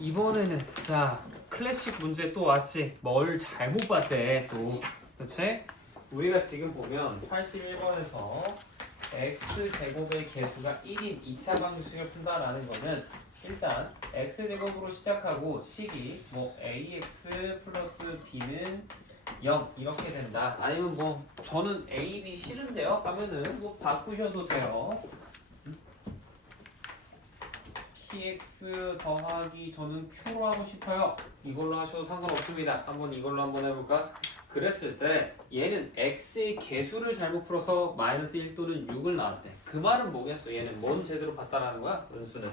이번에는 자 클래식 문제 또 왔지. 뭘 잘못 봤대 또. 그치? 우리가 지금 보면 81번에서 x제곱의 개수가 1인 2차 방정식을 푼다라는 거는 일단 x제곱으로 시작하고 식이 뭐 ax 플러스 b는 0 이렇게 된다. 아니면 뭐 저는 a, b 싫은데요? 하면은 뭐 바꾸셔도 돼요. tx 더하기 저는 q로 하고 싶어요. 이걸로 하셔도 상관없습니다. 한번 이걸로 한번 해볼까? 그랬을 때 얘는 x의 개수를 잘못 풀어서 마이너스 1 또는 6을 나왔대. 그 말은 뭐겠어? 얘는 뭔 제대로 봤다라는 거야? 은수는.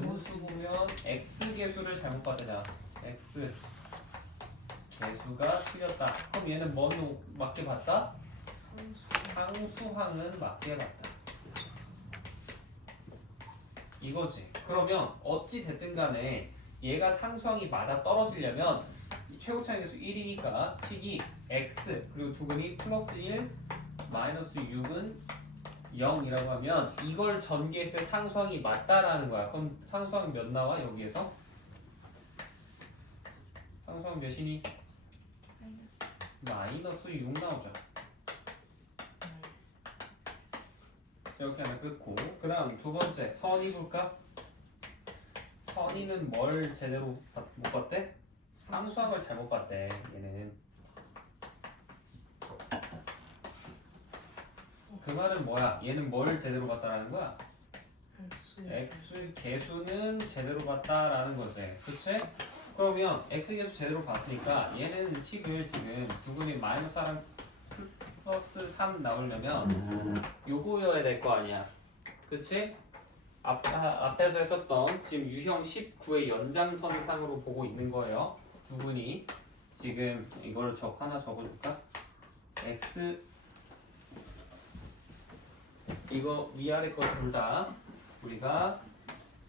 은수 보면 x 개수를 잘못 봤대잖아. x 개수가 틀렸다. 그럼 얘는 뭐는 맞게 봤다? 상수항은 맞게 봤다. 이거지. 그러면 어찌 됐든 간에 얘가 상수항이 맞아 떨어지려면 최고차의 개수 1이니까 식이 x 그리고 두근이 플러스 1 마이너스 6은 0이라고 하면 이걸 전개했을 때 상수항이 맞다라는 거야. 그럼 상수항 몇 나와 여기에서? 상수항 몇이니? 마이너스 6 나오죠. 이렇게 하나 끊고 그 다음 두 번째 선이 볼까? 선이는 뭘 제대로 못 봤대? 상수항을 잘못 봤대 얘는. 그 말은 뭐야? 얘는 뭘 제대로 봤다라는 거야? x 개수는 제대로 봤다라는 거지. 그치? 그러면 x 개수 제대로 봤으니까 얘는 식을 지금 두근이 마이너스 4랑 플러스 3 나오려면 요거여야 될 거 아니야. 그치? 앞에서 했었던 지금 유형 19의 연장선상으로 보고 있는 거예요. 두근이 지금 이걸 하나 적어줄까? x 이거 위아래 거 둘 다 우리가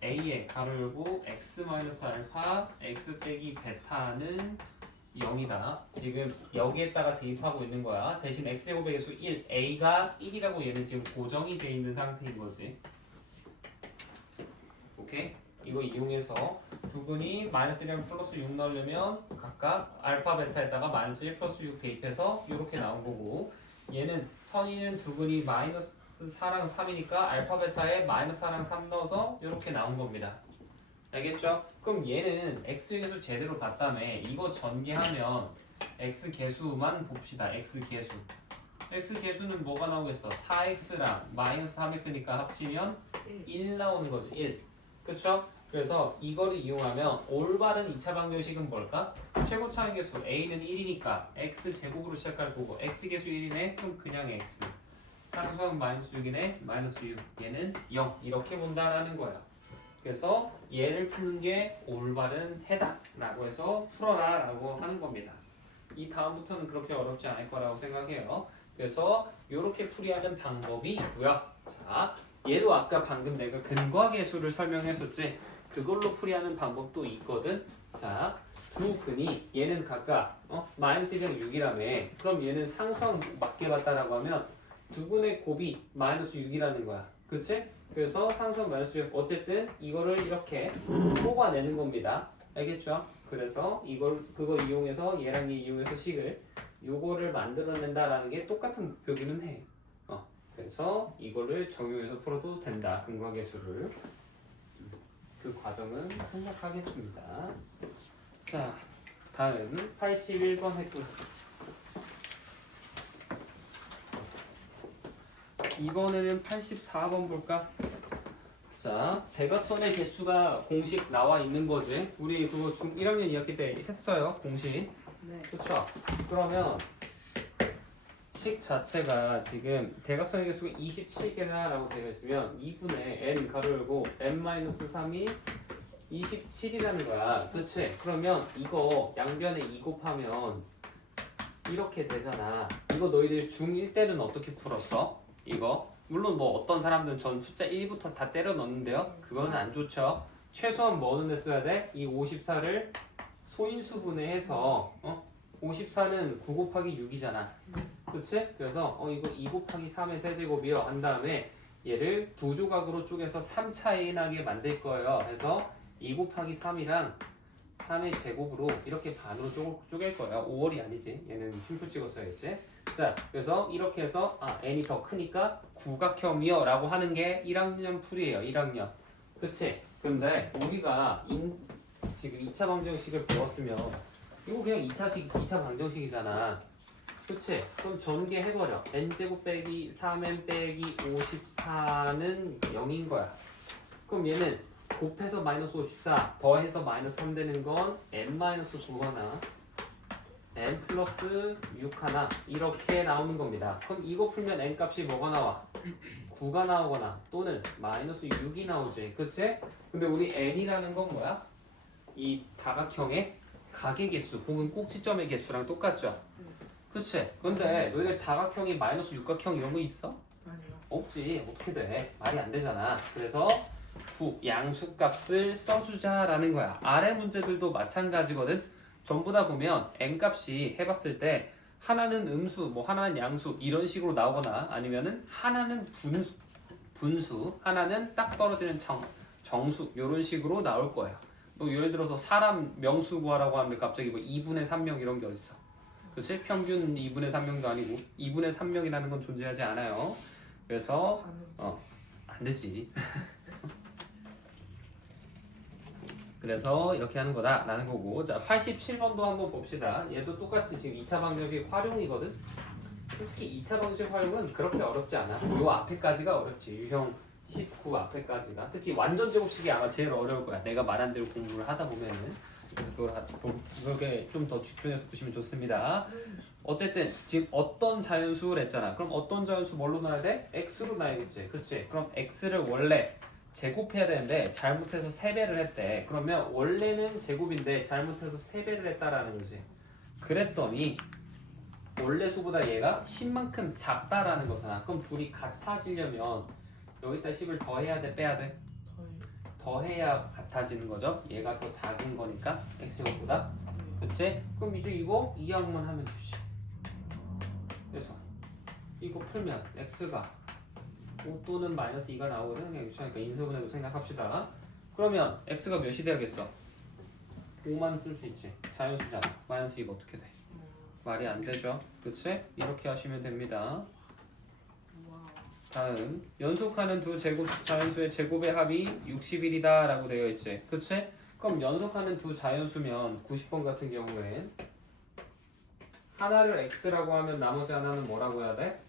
a에 가로 열고 x 마이너스 알파 x 빼기 베타는 0이다. 지금 여기에다가 대입하고 있는 거야. 대신 x제곱의 개수 1, a가 1이라고 얘는 지금 고정이 돼 있는 상태인 거지. 오케이? 이거 이용해서 두근이 마이너스 1이랑 플러스 6 나오려면 각각 알파 베타에다가 마이너스 1 플러스 6 대입해서 이렇게 나온 거고, 얘는 선이는 두근이 마이너스 4랑 3이니까 알파 베타에 마이너스 4랑 3 넣어서 이렇게 나온 겁니다. 알겠죠? 그럼 얘는 x 개수 제대로 봤다며. 이거 전개하면 x 개수만 봅시다. x 개수. x 개수는 뭐가 나오겠어? 4x랑 마이너스 3x니까 합치면 1 나오는 거지. 1. 그쵸? 그래서 이거를 이용하면 올바른 2차 방정식은 뭘까? 최고차의 개수 a는 1이니까 x 제곱으로 시작할 거고, x 개수 1이네? 그럼 그냥 x. 상수항 마이너스 6이네? 마이너스 6. 얘는 0. 이렇게 본다라는 거야. 그래서 얘를 푸는 게 올바른 해답라고 해서 풀어라 라고 하는 겁니다. 이 다음부터는 그렇게 어렵지 않을 거라고 생각해요. 그래서 이렇게 풀이하는 방법이 있고요. 자, 얘도 아까 방금 내가 근과 계수를 설명했었지. 그걸로 풀이하는 방법도 있거든. 자, 두 근이 얘는 각각 마이너스 1이랑 6이라며. 그럼 얘는 상수항 맞게 봤다라고 하면 두 근의 곱이 마이너스 6이라는 거야. 그치? 그래서 상수항 마이너스 6. 어쨌든 이거를 이렇게 뽑아내는 겁니다. 알겠죠? 그래서 그거 이용해서 얘랑 얘 이용해서 식을 요거를 만들어낸다라는 게 똑같은 표기는 해. 그래서 이거를 적용해서 풀어도 된다. 근과 계수를. 그 과정은 생략하겠습니다. 자, 다음 81번 해볼. 이번에는 84번 볼까? 자, 대각선의 개수가 공식 나와 있는 거지. 우리 그거 중 1학년 2학기 때 했어요. 공식. 네. 그쵸? 그러면 식 자체가 지금 대각선의 개수가 27개나라고 되어 있으면 2분의 n 가로 열고 n-3이 27이라는 거야. 그치? 그러면 이거 양변에 2 곱하면 이렇게 되잖아. 이거 너희들 중1 때는 어떻게 풀었어? 이거 물론 뭐 어떤 사람들은 전 숫자 1부터 다 때려 넣는데요. 그건 안 좋죠. 최소한 뭐는 데 써야 돼? 이 54를 소인수분해 해서 54는 9 곱하기 6이잖아. 그치? 그래서 이거 2 곱하기 3의 세제곱이요 한 다음에 얘를 두 조각으로 쪼개서 3차에 나게 만들 거예요. 그래서 2 곱하기 3이랑 3의 제곱으로 이렇게 반으로 쪼갤 거예요. 5월이 아니지. 얘는 쉼표 찍었어야겠지. 자, 그래서 이렇게 해서 n이 더 크니까 구각형이요 라고 하는 게 1학년 풀이에요. 1학년. 그치? 근데 우리가 지금 2차 방정식을 배웠으면 이거 그냥 2차 방정식이잖아. 그치? 그럼 전개해버려. n제곱 빼기 3n 빼기 54는 0인 거야. 그럼 얘는 곱해서 마이너스 54 더해서 마이너스 3 되는 건 n 마이너스 9 하나 n 플러스 6 하나 이렇게 나오는 겁니다. 그럼 이거 풀면 n 값이 뭐가 나와? 9가 나오거나 또는 마이너스 6이 나오지. 그치? 근데 우리 n이라는 건 뭐야? 이 다각형의 각의 개수 혹은 꼭지점의 개수랑 똑같죠? 그치? 근데 너희들 다각형이 마이너스 육각형 이런 거 있어? 아니요. 없지. 어떻게 돼? 말이 안 되잖아. 그래서 양수값을 써주자라는 거야. 아래 문제들도 마찬가지거든. 전부 다 보면 n값이 해봤을 때 하나는 음수, 뭐 하나는 양수 이런 식으로 나오거나 아니면은 하나는 분수, 하나는 딱 떨어지는 정수 이런 식으로 나올 거예요. 또 예를 들어서 사람 명수 구하라고 하는데 갑자기 뭐 2분의 3명 이런 게 어딨어? 그렇지? 평균 2분의 3명도 아니고 2분의 3명이라는 건 존재하지 않아요. 그래서 안 되지. 그래서 이렇게 하는 거다라는 거고. 자, 87번도 한번 봅시다. 얘도 똑같이 지금 2차 방정식 활용이거든. 솔직히 2차 방정식 활용은 그렇게 어렵지 않아. 요 앞에까지가 어렵지. 유형 19 앞에까지가. 특히 완전 제곱식이 아마 제일 어려울 거야. 내가 말한 대로 공부를 하다 보면은. 그래서 그렇게 좀 더 집중해서 보시면 좋습니다. 어쨌든 지금 어떤 자연수를 했잖아. 그럼 어떤 자연수 뭘로 놔야 돼? x로 놔야겠지. 그치? 그럼 x를 원래 제곱해야 되는데 잘못해서 3배를 했대. 그러면 원래는 제곱인데 잘못해서 3배를 했다라는 거지. 그랬더니 원래 수보다 얘가 10만큼 작다라는 거잖아. 그럼 둘이 같아지려면 여기다 10을 더해야 돼? 빼야 돼? 더해야 같아지는 거죠. 얘가 더 작은 거니까 x제곱보다. 그치? 그럼 이제 이거 이항만 하면 되지. 그래서 이거 풀면 x가 5 또는 마이너스 2가 나오거든. 그냥 유치하니까 인수분해도 생각합시다. 그러면 x가 몇이 돼야겠어? 5만 쓸 수 있지. 자연수잖아. 마이너스 2가 어떻게 돼? 말이 안 되죠. 그치? 이렇게 하시면 됩니다. 다음 연속하는 두 자연수의 제곱의 합이 60일이다 라고 되어 있지. 그치? 그럼 연속하는 두 자연수면 90번 같은 경우엔 하나를 x라고 하면 나머지 하나는 뭐라고 해야 돼?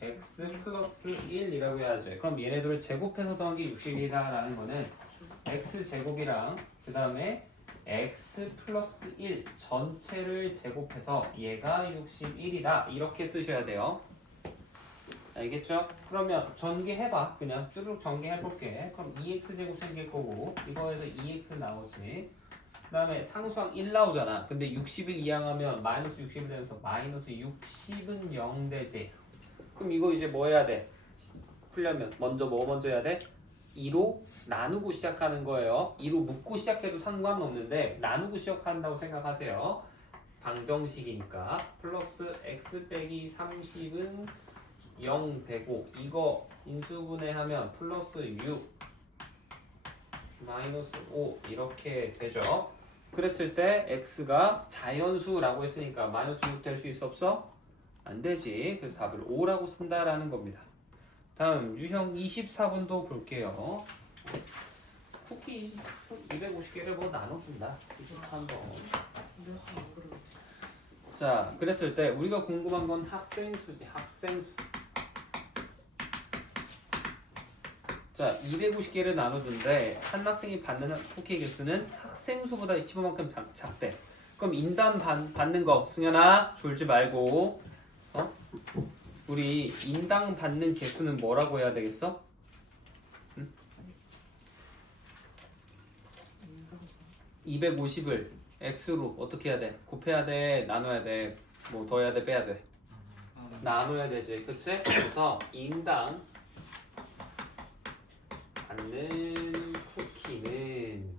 x 플러스 1이라고 해야지. 그럼 얘네들을 제곱해서 더한 게 60이다 라는 거는 x 제곱이랑 그 다음에 x 플러스 1 전체를 제곱해서 얘가 61이다 이렇게 쓰셔야 돼요. 알겠죠? 그러면 전개해봐. 그냥 쭈르륵 전개해볼게. 그럼 2x제곱 생길 거고 이거에서 2x 나오지. 그 다음에 상수항 1 나오잖아. 근데 60을 이항하면 마이너스 60이 되면서 마이너스 60은 0 되지. 그럼 이거 이제 뭐 해야 돼? 풀려면 먼저 뭐 먼저 해야 돼? 2로 나누고 시작하는 거예요. 2로 묶고 시작해도 상관은 없는데 나누고 시작한다고 생각하세요. 방정식이니까 플러스 x 빼기 30은 0 되고 이거 인수분해하면 플러스 6 마이너스 5 이렇게 되죠. 그랬을 때 x가 자연수라고 했으니까 마이너스 6 될 수 있어 없어? 안 되지. 그래서 답을 5라고 쓴다라는 겁니다. 다음 유형 24번도 볼게요. 쿠키 250개를 뭐 나눠준다. 23번. 자, 그랬을 때 우리가 궁금한 건 학생수지. 학생수. 자, 250개를 나눠준데 한 학생이 받는 쿠키 개수는 학생수보다 15만큼 작대. 그럼 인당 받는 거 승현아 졸지 말고 우리 인당 받는 개수는 뭐라고 해야 되겠어? 응? 250을 x로 어떻게 해야 돼? 곱해야 돼? 나눠야 돼? 뭐 더해야 돼? 빼야 돼? 나눠야 되지. 그치? 그래서 인당 받는 쿠키는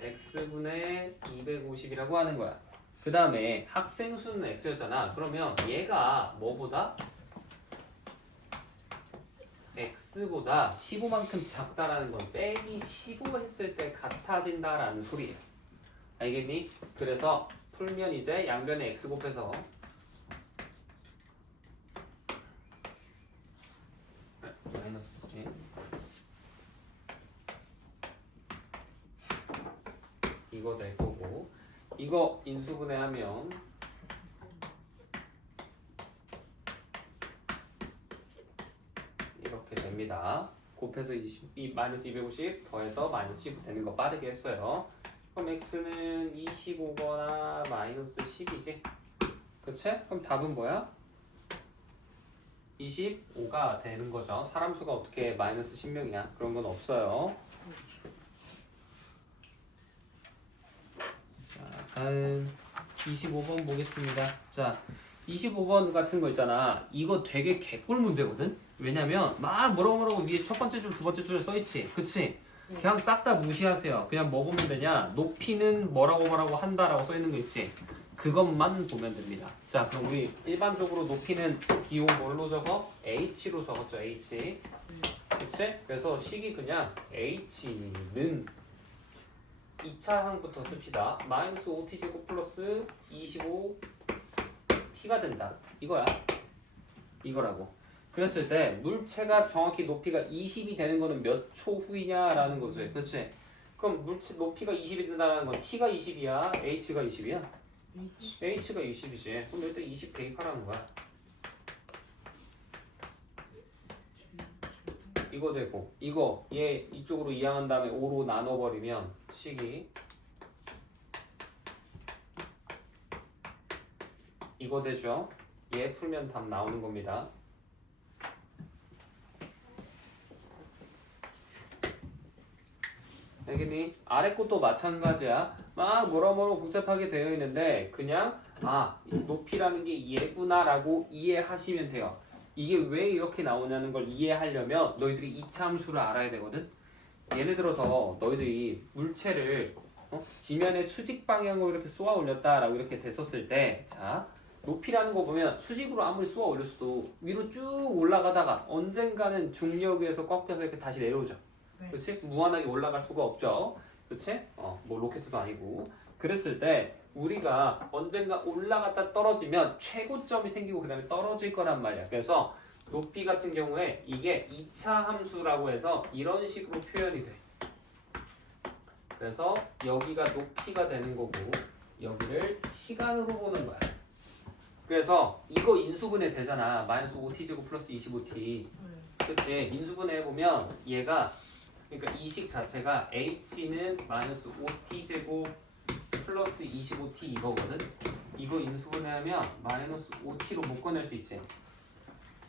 x분의 250이라고 하는 거야. 그 다음에 학생 수는 x였잖아. 그러면 얘가 뭐보다? x x보다 15만큼 작다라는 건 빼기 15 했을 때 같아진다라는 소리예요. 알겠니? 그래서 풀면 이제 양변에 x 곱해서 마이너스지. 이거 될 거고 이거 인수분해하면 이렇게 됩니다. 곱해서 마이너스 250 더해서 마이너스 15 되는 거 빠르게 했어요. 그럼 x는 25거나 마이너스 10이지? 그치? 그럼 답은 뭐야? 25가 되는 거죠. 사람 수가 어떻게 마이너스 10명이냐? 그런 건 없어요. 자, 다음 25번 보겠습니다. 자, 25번 같은 거 있잖아. 이거 되게 개꿀 문제거든? 왜냐면 막 뭐라고 위에 첫 번째 줄, 두 번째 줄에 써있지? 그치? 그냥 싹 다 무시하세요. 그냥 뭐 보면 되냐? 높이는 뭐라고 한다라고 써있는 거 있지? 그것만 보면 됩니다. 자, 그럼 우리 일반적으로 높이는 기호 뭘로 적어? h로 적었죠, h. 그치? 그래서 식이 그냥 h는 2차 항부터 씁시다. 마이너스 5t제곱 플러스 25t가 된다. 이거야. 이거라고. 그랬을 때 물체가 정확히 높이가 20이 되는 거는 몇 초 후이냐라는 거지. 그치? 그럼 물체 높이가 20이 된다는 건 t가 20이야? h가 20이야? h가 20이지. 그럼 일단 20 대입하라는 거야. 이거 되고 이거 얘 이쪽으로 이항한 다음에 5로 나눠버리면 식이 이거 되죠. 얘 풀면 답 나오는 겁니다. 알겠니? 아래 것도 마찬가지야. 막 뭐라뭐라 복잡하게 되어 있는데 그냥 높이라는 게 얘구나라고 이해하시면 돼요. 이게 왜 이렇게 나오냐는 걸 이해하려면 너희들이 이차함수를 알아야 되거든. 예를 들어서 너희들이 물체를 지면에 수직 방향으로 이렇게 쏘아 올렸다라고 이렇게 됐었을 때, 자 높이라는 거 보면 수직으로 아무리 쏘아 올렸어도 위로 쭉 올라가다가 언젠가는 중력에 의해서 꺾여서 이렇게 다시 내려오죠. 그렇지? 무한하게 올라갈 수가 없죠. 그렇지? 뭐 로켓도 아니고. 그랬을 때 우리가 언젠가 올라갔다 떨어지면 최고점이 생기고 그 다음에 떨어질 거란 말이야. 그래서 높이 같은 경우에 이게 2차 함수라고 해서 이런 식으로 표현이 돼. 그래서 여기가 높이가 되는 거고 여기를 시간으로 보는 거야. 그래서 이거 인수분해 되잖아. 마이너스 5t제곱 플러스 25t. 그치? 인수분해 해보면 얘가 그러니까 이 식 자체가 h는 마이너스 5t제곱 플러스 25t 이거거든. 이거 인수분해하면 마이너스 5t로 묶어낼 수 있지.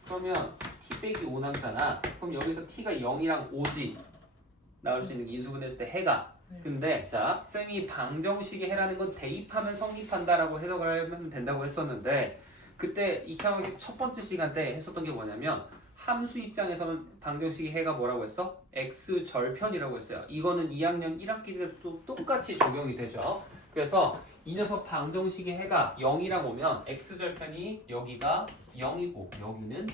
그러면 t 빼기 5 남잖아. 그럼 여기서 t가 0이랑 5지 나올 수 있는 게 인수분해했을 때 해가. 근데 자 쌤이 방정식의 해라는 건 대입하면 성립한다라고 해석을 하면 된다고 했었는데 그때 2차 방식 첫 번째 시간 때 했었던 게 뭐냐면 함수 입장에서는 방정식의 해가 뭐라고 했어? x 절편이라고 했어요. 이거는 2학년 1학기 때도 똑같이 적용이 되죠. 그래서 이 녀석 방정식의 해가 0이라고 오면 x 절편이 여기가 0이고 여기는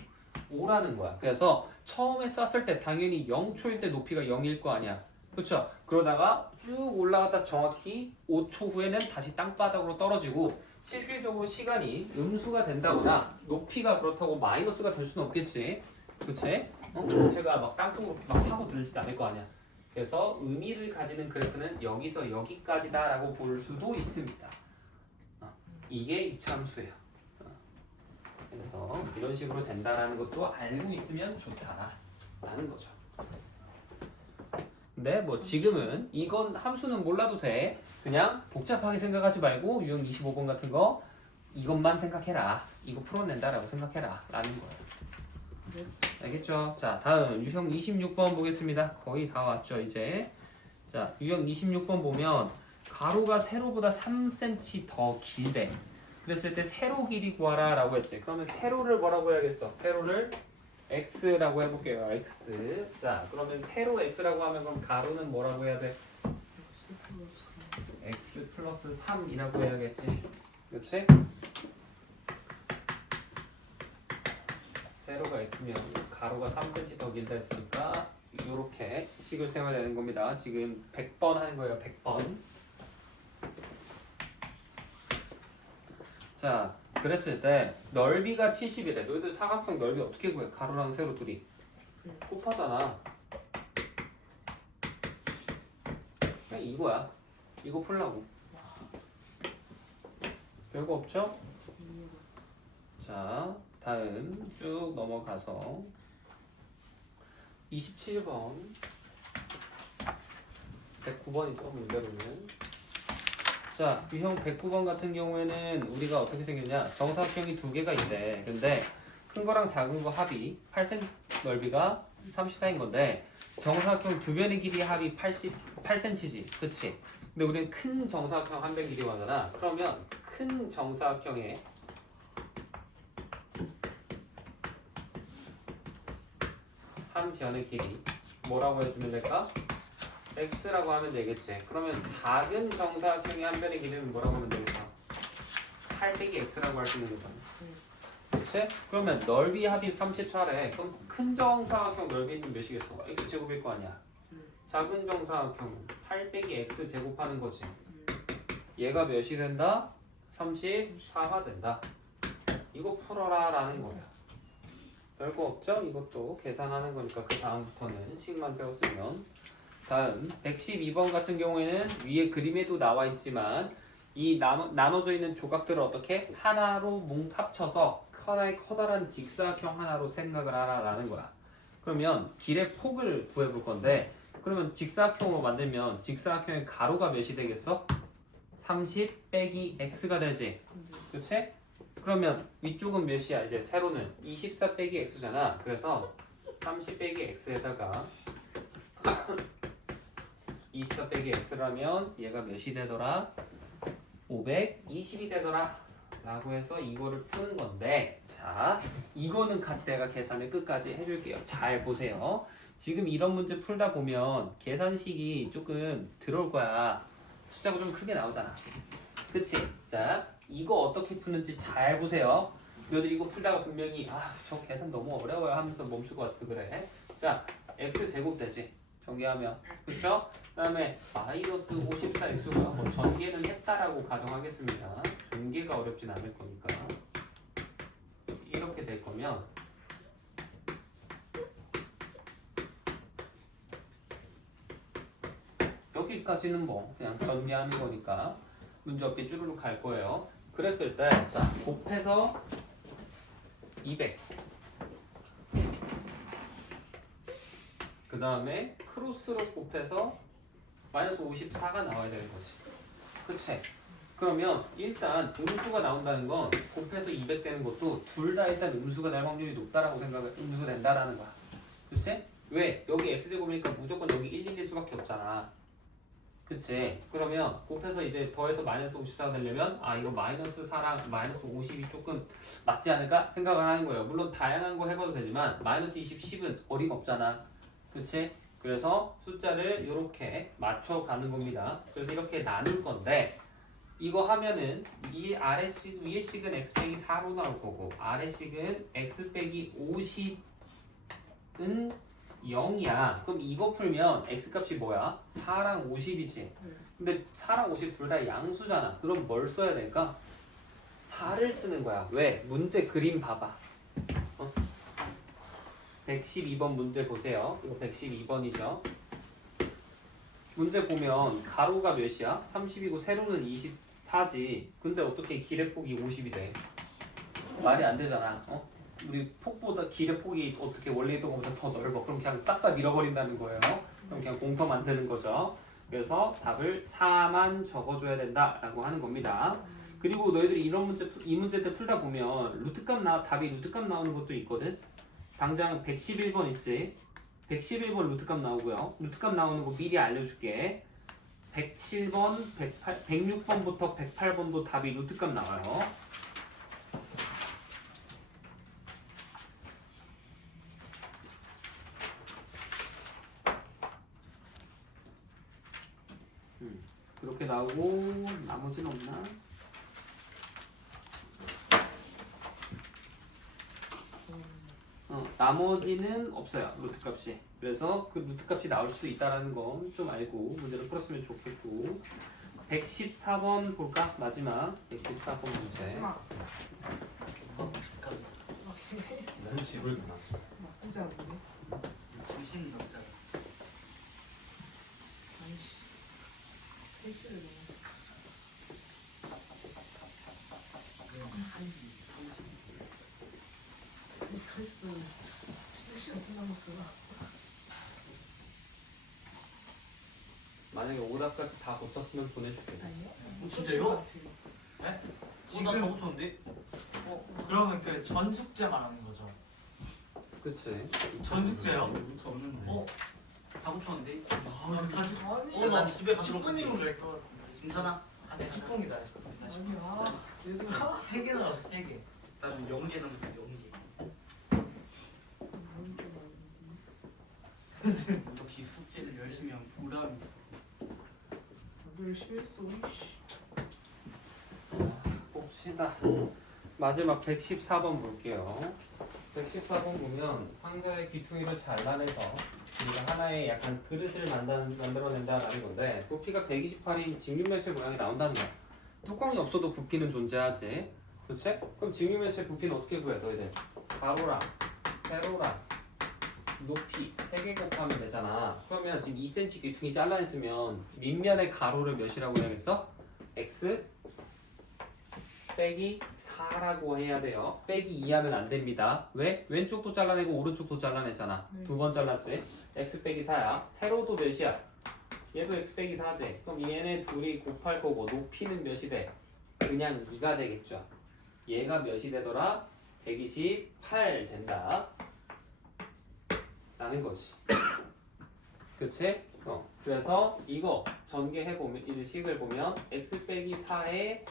5라는 거야. 그래서 처음에 쐈을 때 당연히 0초일 때 높이가 0일 거 아니야. 그렇죠? 그러다가 쭉 올라갔다 정확히 5초 후에는 다시 땅바닥으로 떨어지고 실질적으로 시간이 음수가 된다거나 높이가 그렇다고 마이너스가 될 수는 없겠지. 그치? 제가 막 땅속으로 막 파고 들지도 않을 거 아니야. 그래서 의미를 가지는 그래프는 여기서 여기까지다라고 볼 수도 있습니다. 이게 이차함수예요. 그래서 이런 식으로 된다라는 것도 알고 있으면 좋다라는 거죠. 근데 뭐 지금은 이건 함수는 몰라도 돼. 그냥 복잡하게 생각하지 말고 유형 25번 같은 거 이것만 생각해라. 이거 풀어낸다라고 생각해라 라는 거예요. 네. 알겠죠? 자 다음 유형 26번 보겠습니다. 거의 다 왔죠 이제. 자 유형 26번 보면 가로가 세로보다 3cm 더 길대. 그랬을 때 세로 길이 구하라 라고 했지. 그러면 세로를 뭐라고 해야겠어? 세로를 x라고 해볼게요. x. 자 그러면 세로 x라고 하면 그럼 가로는 뭐라고 해야 돼? x 플러스 3이라고 해야겠지. 그렇지? 세로가 x면 가로가 3cm 더 길다 했으니까 이렇게 식을 세워야 되는 겁니다. 지금 100번 하는 거예요. 100번. 자, 그랬을 때 넓이가 70이래. 너희들 사각형 넓이 어떻게 구해? 가로랑 세로 둘이 곱하잖아. 그냥 이거야. 이거 풀라고. 별거 없죠? 자, 다음 쭉 넘어가서 27번 109번이죠. 문제로는. 자, 유형 109번 같은 경우에는 우리가 어떻게 생겼냐? 정사각형이 두 개가 있대. 근데 큰 거랑 작은 거 합이 8cm, 넓이가 34인 건데 정사각형 두 변의 길이 합이 88cm지. 그치? 근데 우리는 큰 정사각형 한 변 길이 하잖아. 그러면 큰 정사각형의 한 변의 길이 뭐라고 해주면 될까? x라고 하면 되겠지. 그러면 작은 정사각형의 한 변의 길이는 뭐라고 하면 되겠어? 8 빼기 x라고 할 수 있는 거잖아. 그치? 그러면 넓이 합이 34래. 그럼 큰 정사각형 넓이는 몇이겠어? x제곱일 거 아니야. 작은 정사각형 8 빼기 x 제곱하는 거지. 얘가 몇이 된다? 34가 된다. 이거 풀어라 라는 거야. 별거 없죠? 이것도 계산하는 거니까 그 다음부터는 식만 세웠으면. 다음 112번 같은 경우에는 위에 그림에도 나와 있지만 이 나눠져 있는 조각들을 어떻게 하나로 합쳐서 하나의 커다란 직사각형 하나로 생각을 하라라는 거야. 그러면 길의 폭을 구해볼 건데 그러면 직사각형으로 만들면 직사각형의 가로가 몇이 되겠어? 30 빼기 x가 되지. 그치? 그러면 위쪽은 몇이야? 이제 세로는 24 빼기 x잖아. 그래서 30 빼기 x에다가 24 빼기 x라면 얘가 몇이 되더라? 520이 되더라 라고 해서 이거를 푸는 건데 자 이거는 같이 내가 계산을 끝까지 해줄게요. 잘 보세요. 지금 이런 문제 풀다 보면 계산식이 조금 들어올 거야. 숫자가 좀 크게 나오잖아. 그치? 자 이거 어떻게 푸는지 잘 보세요. 너희들 이거 풀다가 분명히 아 저 계산 너무 어려워요 하면서 멈출 것 같아서 그래. 자 x제곱 되지. 전개하면 그쵸? 그 다음에 마이너스 54x고요. 뭐 전개는 했다라고 가정하겠습니다. 전개가 어렵진 않을 거니까 이렇게 될 거면 여기까지는 뭐 그냥 전개하는 거니까 문제 없게 쭈루룩 갈 거예요. 그랬을 때 자 곱해서 200 그 다음에 크로스로 곱해서 마이너스 54가 나와야 되는 거지. 그치? 그러면 일단 음수가 나온다는 건 곱해서 200 되는 것도 둘 다 일단 음수가 될 확률이 높다라고 생각을 음수 된다라는 거야. 그치? 왜? 여기 x제곱이니까 무조건 여기 1일일 수밖에 없잖아. 그치? 그러면 곱해서 이제 더해서 마이너스 54가 되려면 아 이거 마이너스 4랑 마이너스 50이 조금 맞지 않을까 생각을 하는 거예요. 물론 다양한 거 해봐도 되지만 마이너스 20, 10은 어림없잖아. 그치? 그래서 숫자를 이렇게 맞춰가는 겁니다. 그래서 이렇게 나눌 건데 이거 하면은 이 아래식 위에식은 x 빼기 4로 나올 거고 아래식은 x 빼기 50은 0이야. 그럼 이거 풀면 x값이 뭐야? 4랑 50이지. 근데 4랑 50 둘 다 양수잖아. 그럼 뭘 써야 될까? 4를 쓰는 거야. 왜? 문제 그림 봐봐. 112번 문제 보세요. 이거 112번이죠. 문제 보면 가로가 몇이야? 30이고 세로는 24지. 근데 어떻게 길의 폭이 50이 돼? 말이 안 되잖아. 우리 폭보다 길의 폭이 어떻게 원래 있던 것보다 더 넓어. 그럼 그냥 싹 다 밀어버린다는 거예요. 그럼 그냥 공터 만드는 거죠. 그래서 답을 4만 적어줘야 된다라고 하는 겁니다. 그리고 너희들이 이런 문제 이 문제 때 풀다 보면 답이 루트값 나오는 것도 있거든. 당장 111번 있지. 111번 루트값 나오고요. 루트값 나오는 거 미리 알려줄게. 107번, 106번부터 108번도 답이 루트값 나와요. 그렇게 나오고 나머지는 없나? 나머지는 없어요. 루트 값이. 그래서 그 루트 값이 나올 수도 있다는 건 좀 알고 문제를 풀었으면 좋겠고 114번 볼까? 마지막 114번 문제. 마지막. 너무 집을 가. 나쁘지 않은데? 90 넘잖아. 아이씨. 3시를 넘어서. 스트레스 2시간 지나갔어. 만약에 오답까지 다 고쳤으면 보내줄게. 아니요? 진짜요? 네? 지금 다 붙였는데? 그러면 그 전 숙제 말하는 거죠? 그치? 전 숙제요? 루트 없는데. 다 붙였는데? 아니. 난 집에 가서 10분이면 될것 같아. 괜찮아? 아직 10분이다. 아니야. 얘들아. 3개 나왔어, 3개. 나는 0개 남았어, 0개. 역시 숙제를 열심히 하면 보람이 있어. 나도 열심히 했어. 이씨. 봅시다. 마지막 114번 볼게요. 114번 보면 상자의 귀퉁이를 잘라내서 우리가 하나의 약간 그릇을 만들어낸다는 건데 부피가 128인 직육면체 모양이 나온다는 거야. 뚜껑이 없어도 부피는 존재하지. 그렇지? 그럼 직육면체 부피는 어떻게 구해 너희들? 가로랑 세로랑 높이 3개 곱하면 되잖아. 그러면 지금 2cm 귀퉁이 잘라냈으면 밑면의 가로를 몇이라고 해야겠어? x 빼기 4라고 해야 돼요. 빼기 2하면 안 됩니다. 왜? 왼쪽도 잘라내고 오른쪽도 잘라냈잖아. 네. 2번 잘랐지? x 빼기 4야. 세로도 몇이야? 얘도 x 빼기 4지. 그럼 얘네 둘이 곱할 거고 높이는 몇이 돼? 그냥 2가 되겠죠. 얘가 몇이 되더라? 128 된다. 라는 거지. 그치? 그래서 이거 전개해보면 이제 식을 보면 x 빼기 4의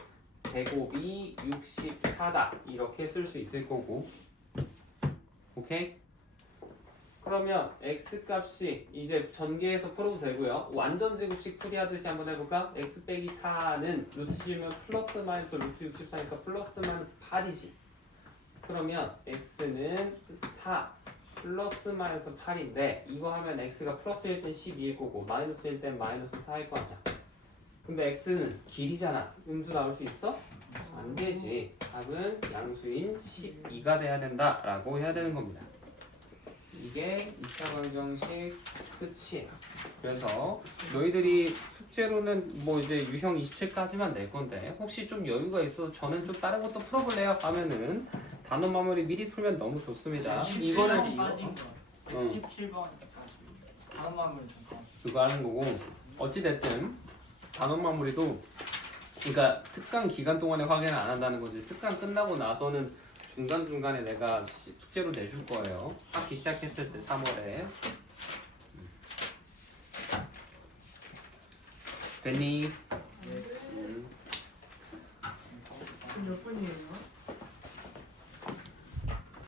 제곱이 64다 이렇게 쓸 수 있을 거고 오케이? 그러면 x 값이 이제 전개해서 풀어도 되고요. 완전 제곱식 풀이하듯이 한번 해볼까? x 빼기 4는 루트 씌우면 플러스 마이너스 루트 64니까 플러스 마이너스 8이지. 그러면 x는 4 플러스 마이너스 8인데 이거 하면 x가 플러스일 땐 12일 거고 마이너스일 땐 마이너스 4일 거 아니야. 근데 x는 길이잖아. 음수 나올 수 있어? 안 되지. 답은 양수인 12가 돼야 된다라고 해야 되는 겁니다. 이게 2차 방정식 끝이에요. 그래서 너희들이 숙제로는 뭐 이제 유형 27까지만 낼 건데 혹시 좀 여유가 있어서 저는 좀 다른 것도 풀어볼래요 하면은 단어 마무리 미리 풀면 너무 좋습니다. 이거는 17번까지. 다른 마음을 좀 그거 하는 거고 어찌 됐든 단어 마무리도 그러니까 특강 기간 동안에 확인을 안 한다는 거지. 특강 끝나고 나서는 중간중간에 내가 숙제로 내줄 거예요. 학기 시작했을 때 3월에. 됐니? 지금 몇 분이에요?